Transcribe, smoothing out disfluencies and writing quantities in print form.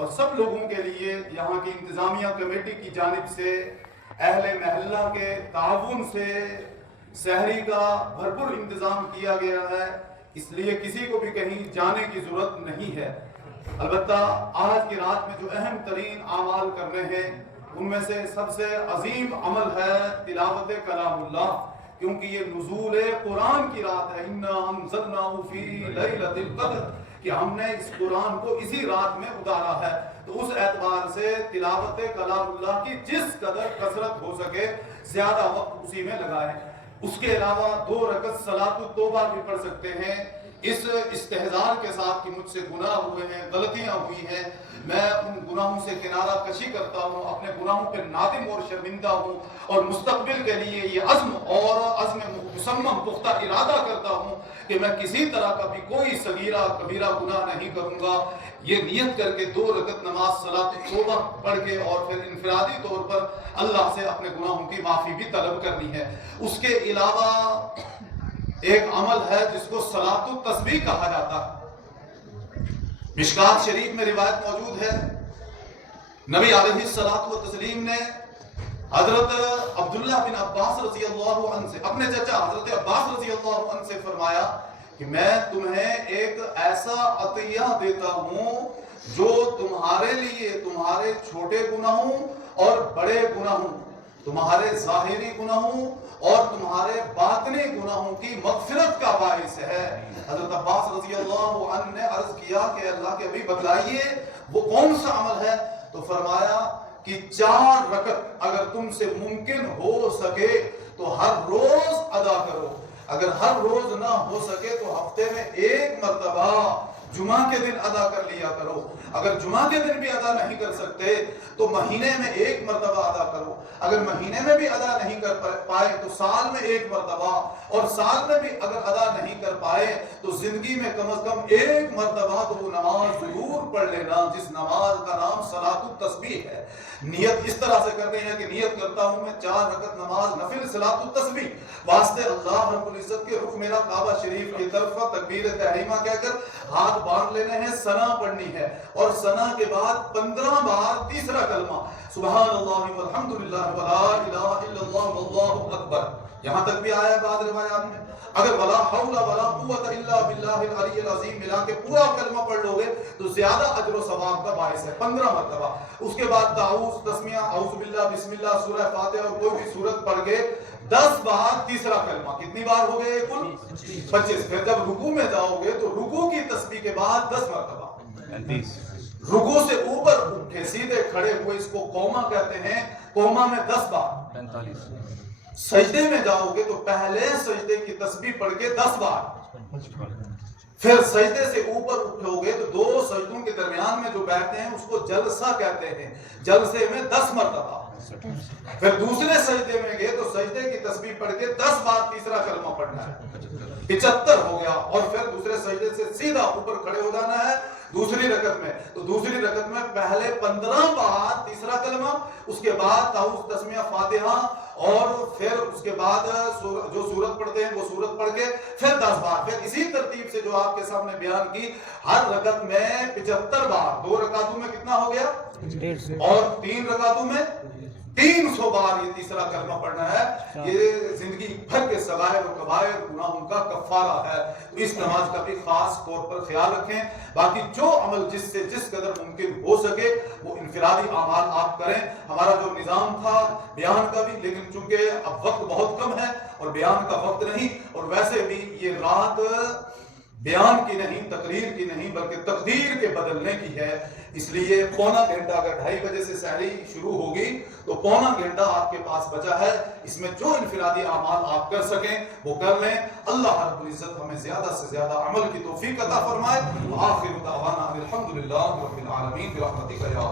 اور سب لوگوں کے لیے یہاں کی انتظامیہ کمیٹی کی جانب سے اہل محلہ کے تعاون سے سحری کا بھرپور انتظام کیا گیا ہے، اس لیے کسی کو بھی کہیں جانے کی ضرورت نہیں ہے۔ البتہ آج کی رات میں جو اہم ترین اعمال کرنے ہیں ان میں سے سب سے عظیم عمل ہے تلاوت کلام اللہ، کیونکہ یہ نزول قرآن کی رات ہے۔ اِنَّا أَنزَلْنَاهُ فِي لَيْلَةِ الْقَدْرِ، کہ ہم نے اس قرآن کو اسی رات میں اتارا ہے۔ تو اس اعتبار سے تلاوت کلام اللہ کی جس قدر کثرت ہو سکے زیادہ وقت اسی میں لگائیں۔ اس کے علاوہ 2 رکعت صلاۃ التوبہ بھی پڑھ سکتے ہیں، اس استحضار کے ساتھ کہ مجھ سے گناہ ہوئے ہیں، غلطیاں ہوئی ہیں، میں ان گناہوں سے کنارہ کشی کرتا ہوں، اپنے گناہوں پہ نادم اور شرمندہ ہوں، اور مستقبل کے لیے یہ عزم مصمم پختہ ارادہ کرتا ہوں کہ میں کسی طرح کا بھی کوئی صغیرہ کبیرہ گناہ نہیں کروں گا۔ یہ نیت کر کے 2 رکعت نماز صلاۃ التوبہ پڑھ کے اور پھر انفرادی طور پر اللہ سے اپنے گناہوں کی معافی بھی طلب کرنی ہے۔ اس کے علاوہ ایک عمل ہے جس کو صلاۃ التسبیح کہا جاتا ہے۔ مشکات شریف میں روایت موجود ہے، نبی علیہ الصلوۃ والتسلیم نے حضرت عبداللہ بن عباس رضی اللہ عنہ سے، اپنے چچا حضرت عباس رضی اللہ عنہ سے فرمایا کہ میں تمہیں ایک ایسا عطیہ دیتا ہوں جو تمہارے لیے تمہارے چھوٹے گناہوں اور بڑے گناہوں، تمہارے ظاہری گناہوں اور تمہارے باطنی گناہوں کی مغفرت کا باعث ہے۔ حضرت عباس رضی اللہ عنہ نے عرض کیا کہ اللہ کے نبی بتلائیے وہ کون سا عمل ہے؟ تو فرمایا کہ 4 رکعت اگر تم سے ممکن ہو سکے تو ہر روز ادا کرو، اگر ہر روز نہ ہو سکے تو ہفتے میں 1 مرتبہ جمعہ کے دن ادا کر لیا کرو، اگر جمعہ کے دن بھی ادا نہیں کر سکتے تو مہینے میں 1 مرتبہ ادا کرو، اگر مہینے میں بھی ادا نہیں کر پائے تو سال میں 1 مرتبہ، اور سال میں بھی اگر ادا نہیں کر پائے تو زندگی میں کم از کم 1 مرتبہ تو وہ نماز ضرور پڑھ لینا جس نماز کا نام صلاۃ التسبیح ہے۔ نیت اس طرح سے کرنی ہے کہ نیت کرتا ہوں میں 4 رکعت نماز نفل صلاۃ التسبیح واسطے اللہ رب العزت کے رخ میرا کعبہ شریف کی طرف تکبیر تحریمہ کہہ کر ہاتھ باندھ لینے ہیں، ثنا پڑھنی ہے، اور ثنا کے بعد 15 بار تیسرا کلمہ سبحان اللہ والحمد للہ ولا الہ الا اللہ واللہ اکبر، یہاں تک بھی آیا ہے بعض روایات میں۔ اگر ولا حول ولا قوت الا باللہ العلی العظیم ملا کے پورا کلمہ پڑھ لو گے تو زیادہ اجر و ثواب کا باعث ہے، 15 مرتبہ۔ اس کے بعد تعوذ، تسمیہ، اعوذ باللہ، بسم اللہ، سورہ فاتحہ اور کوئی بھی سورت پڑھ کے 10 بار تیسرا کلمہ، کتنی بار ہو گئے کل 25۔ پھر جب رکوع میں جاؤ گے تو رکوع کی تسبیح کے بعد 10 مرتبہ، رکوع سے اوپر اٹھے سیدھے کھڑے ہوئے، اس کو قوما کہتے ہیں، قوما میں 10 بار۔ سجدے میں جاؤ گے تو پہلے سجدے کی تسبیح پڑھ کے 10 بار، پھر سجدے سے اوپر اٹھو گے تو 2 سجدوں کے درمیان میں جو بیٹھتے ہیں اس کو جلسہ کہتے ہیں، جلسے میں 10 مرتبہ۔ پھر دوسرے سجدے میں گئے تو سجدے کی تسبیح پڑھ کے 10 بار تیسرا کلمہ پڑھنا ہے، 75 ہو گیا، اور پھر دوسرے سجدے سے سیدھا اوپر کھڑے ہو جانا ہے دوسری رکعت میں، تو دوسری رکعت میں پہلے 15 بار تیسرا کلمہ، اس کے بعد تعوذ، تسمیہ، فاتحہ، اور پھر اس کے بعد جو سورت پڑھتے ہیں وہ سورت پڑھ کے پھر 10 بار، پھر اسی ترتیب سے جو آپ کے سامنے بیان کی ہر رکعت میں 75 بار، 2 رکعتوں میں کتنا ہو گیا، اور 3 رکعتوں میں 300 بار یہ تیسرا کلمہ پڑھنا ہے۔ یہ زندگی بھر کے صغائر و کبائر گناہوں کا کفارہ ہے، تو اس نماز کا بھی خاص طور پر خیال رکھیں۔ باقی جو عمل جس سے جس قدر ممکن ہو سکے وہ انفرادی اعمال آپ کریں۔ ہمارا جو نظام تھا بیان کا بھی، لیکن چونکہ اب وقت بہت کم ہے اور بیان کا وقت نہیں، اور ویسے بھی یہ رات بیان کی نہیں، تقریر کی نہیں، بلکہ تقدیر کے بدلنے کی ہے، اس لیے پونا گھنٹہ اگر 2:30 بجے سے سحری شروع ہوگی تو پونا گھنٹہ آپ کے پاس بچا ہے، اس میں جو انفرادی اعمال آپ کر سکیں وہ کر لیں۔ اللہ رب العزت ہمیں زیادہ سے زیادہ عمل کی توفیق عطا فرمائے۔ آخر دعوانا الحمدللہ رب العالمین برحمتک یا